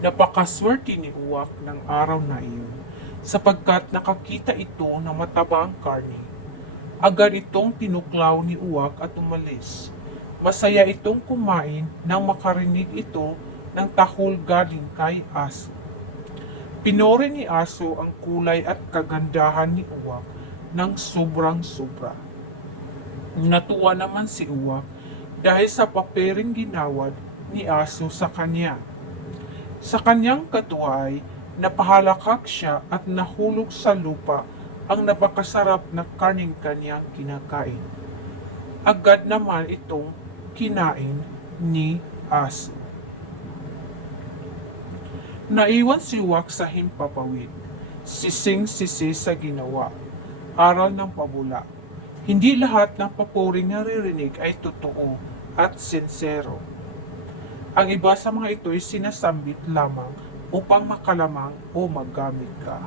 Napakaswerte ni Uwak ng araw na iyon, sapagkat nakakita ito ng matabang karne. Agad itong tinuklaw ni Uwak at umalis. Masaya itong kumain nang makarinig ito ng tahol galing kay Aso. Pinuri ni Aso ang kulay at kagandahan ni Uwak ng sobrang sobra. Natuwa naman si Uwak dahil sa papiring ginawad ni Aso sa kanya. Sa kanyang katuway, napahalakak siya at nahulog sa lupa ang napakasarap na karning kanyang kinakain. Agad naman itong kinain ni Aso. Naiwan si Uwak sa himpapawid, sising-sisi sa ginawa, aral ng pabula. Hindi lahat ng papuring naririnig ay totoo at sincero. Ang iba sa mga ito ay sinasambit lamang upang makalamang o magamit ka.